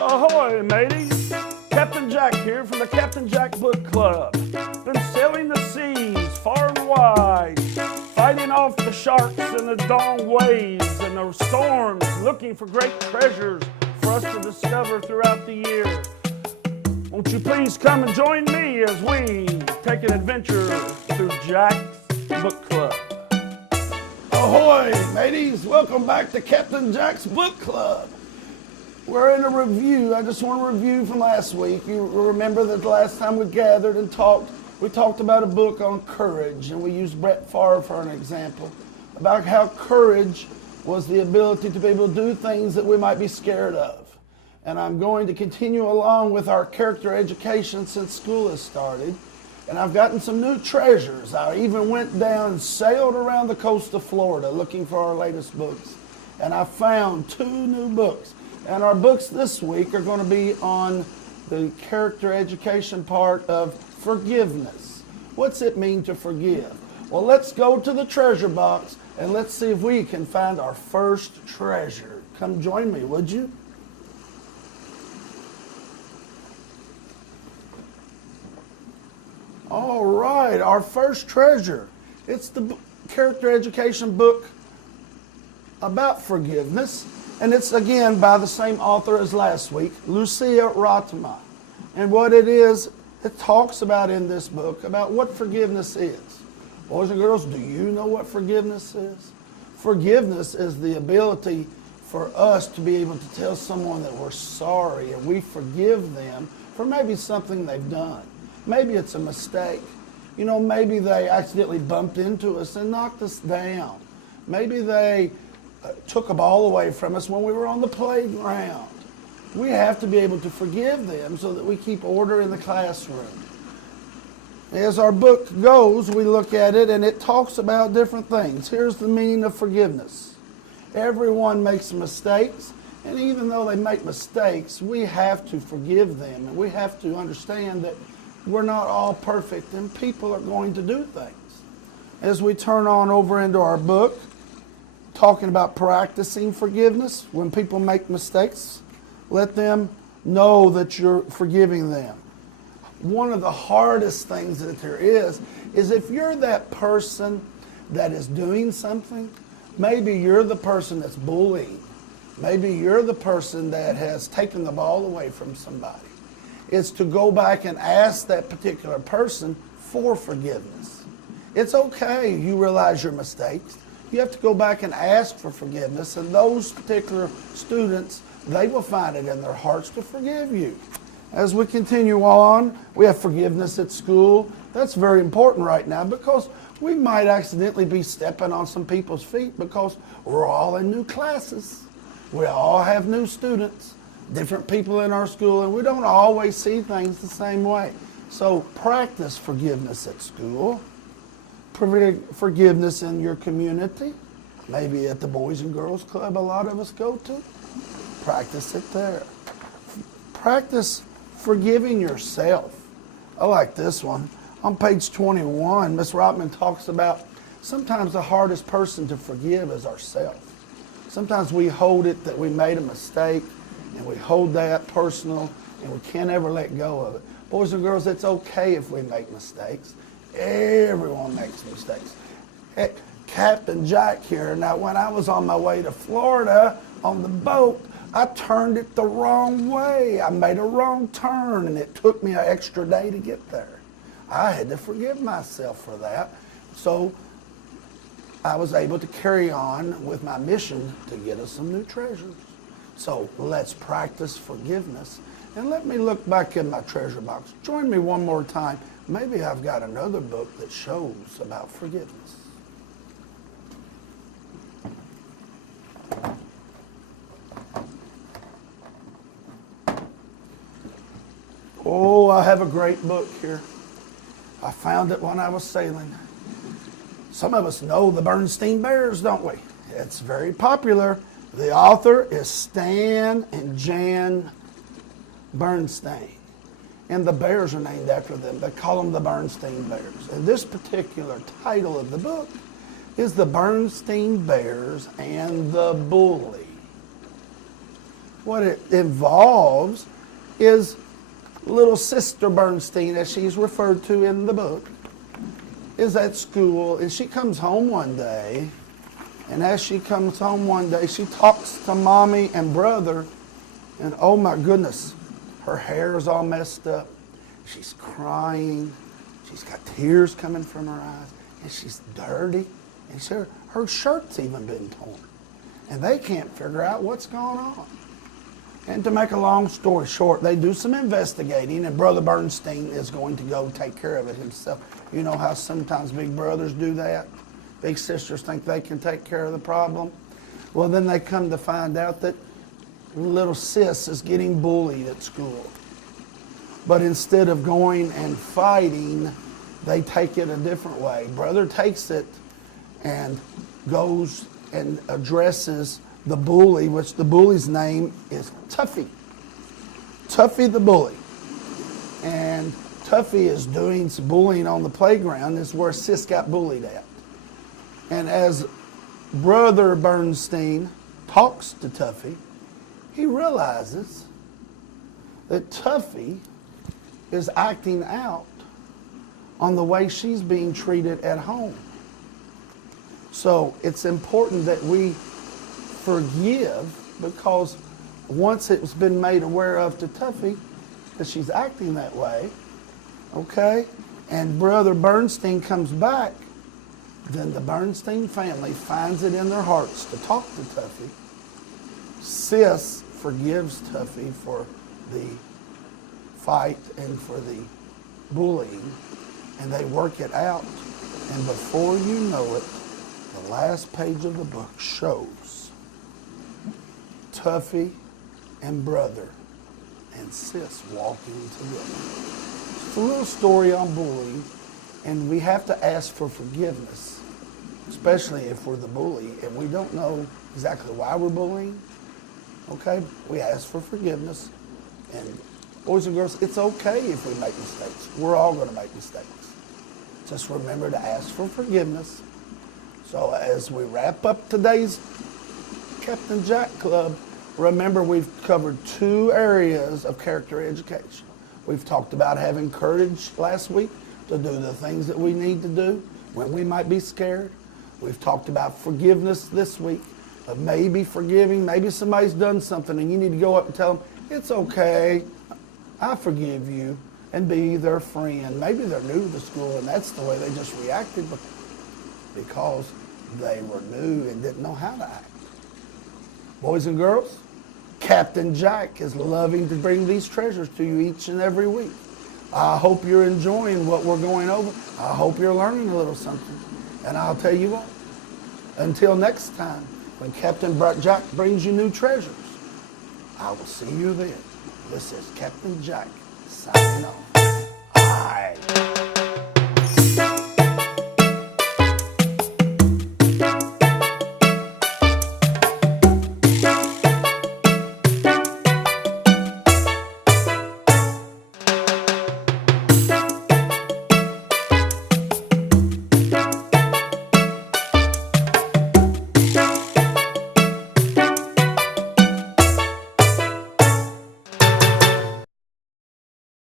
Ahoy, mateys! Captain Jack here from the Captain Jack Book Club. Been sailing the seas far and wide, fighting off the sharks and the dawn waves and the storms, looking for great treasures for us to discover throughout the year. Won't you please come and join me as we take an adventure through Jack's Book Club. Ahoy, mateys! Welcome back to Captain Jack's Book Club. We're in a review. I just want to review from last week. You remember that the last time we gathered and talked, we talked about a book on courage, and we used Brett Favre for an example, about how courage was the ability to be able to do things that we might be scared of. And I'm going to continue along with our character education since school has started. And I've gotten some new treasures. I even went down and sailed around the coast of Florida looking for our latest books. And I found 2 new books. And our books this week are going to be on the character education part of forgiveness. What's it mean to forgive? Well, let's go to the treasure box and let's see if we can find our first treasure. Come join me, would you? All right, our first treasure. It's the character education book about forgiveness. And it's, again, by the same author as last week, Lucia Ratma. And what it is, it talks about in this book, about what forgiveness is. Boys and girls, do you know what forgiveness is? Forgiveness is the ability for us to be able to tell someone that we're sorry and we forgive them for maybe something they've done. Maybe it's a mistake. You know, maybe they accidentally bumped into us and knocked us down. Maybe they took a ball away from us when we were on the playground. We have to be able to forgive them so that we keep order in the classroom. As our book goes, we look at it and it talks about different things. Here's the meaning of forgiveness. Everyone makes mistakes, and even though they make mistakes, we have to forgive them, and we have to understand that we're not all perfect and people are going to do things. As we turn on over into our book, talking about practicing forgiveness. When people make mistakes, let them know that you're forgiving them. One of the hardest things that there is if you're that person that is doing something, maybe you're the person that's bullying. Maybe you're the person that has taken the ball away from somebody. It's to go back and ask that particular person for forgiveness. It's okay you realize your mistakes. You have to go back and ask for forgiveness, and those particular students, they will find it in their hearts to forgive you. As we continue on, we have forgiveness at school. That's very important right now because we might accidentally be stepping on some people's feet because we're all in new classes. We all have new students, different people in our school, and we don't always see things the same way. So practice forgiveness at school. Forgiveness in your community, maybe at the Boys and Girls Club a lot of us go to. Practice it there. Practice forgiving yourself. I like this one. On page 21, Ms. Rotman talks about sometimes the hardest person to forgive is ourselves. Sometimes we hold it that we made a mistake, and we hold that personal, and we can't ever let go of it. Boys and girls, it's okay if we make mistakes. Everyone makes mistakes. Hey, Captain Jack here. Now, when I was on my way to Florida on the boat, I turned it the wrong way. I made a wrong turn, and it took me an extra day to get there. I had to forgive myself for that. So I was able to carry on with my mission to get us some new treasures. So let's practice forgiveness. And let me look back in my treasure box. Join me one more time. Maybe I've got another book that shows about forgiveness. Oh, I have a great book here. I found it when I was sailing. Some of us know the Bernstein Bears, don't we? It's very popular. The author is Stan and Jan Bernstein. And the bears are named after them. They call them the Bernstein Bears. And this particular title of the book is The Bernstein Bears and the Bully. what it involves is little Sister Bernstein, as she's referred to in the book, is at school, and she comes home one day, and as she comes home one day, she talks to mommy and brother, and oh my goodness, her hair is all messed up. She's crying. She's got tears coming from her eyes, and she's dirty, and her shirt's even been torn, and they can't figure out what's going on. And to make a long story short, they do some investigating, and Brother Bernstein is going to go take care of it himself. You know how sometimes big brothers do that? Big sisters think they can take care of the problem. Well, then they come to find out that little sis is getting bullied at school. But instead of going and fighting, they take it a different way. Brother takes it and goes and addresses the bully, which the bully's name is Tuffy. Tuffy the bully. And Tuffy is doing some bullying on the playground. Is where sis got bullied at. And as Brother Bernstein talks to Tuffy, he realizes that Tuffy is acting out on the way she's being treated at home. So it's important that we forgive, because once it's been made aware of to Tuffy that she's acting that way, okay, and Brother Bernstein comes back, then the Bernstein family finds it in their hearts to talk to Tuffy. Sis forgives Tuffy for the fight and for the bullying, and they work it out, and before you know it, the last page of the book shows Tuffy and brother and sis walking together. It's a little story on bullying, and we have to ask for forgiveness, especially if we're the bully and we don't know exactly why we're bullying. Okay, we ask for forgiveness, and boys and girls, it's okay if we make mistakes. We're all going to make mistakes. Just remember to ask for forgiveness. So as we wrap up today's Captain Jack Club, remember we've covered 2 areas of character education. We've talked about having courage last week to do the things that we need to do when we might be scared. We've talked about forgiveness this week, of maybe forgiving, maybe somebody's done something and you need to go up and tell them, it's okay, I forgive you, and be their friend. Maybe they're new to the school and that's the way they just reacted because they were new and didn't know how to act. Boys and girls, Captain Jack is loving to bring these treasures to you each and every week. I hope you're enjoying what we're going over. I hope you're learning a little something. And I'll tell you what, until next time, when Captain Jack brings you new treasures, I will see you then. This is Captain Jack signing off. All right.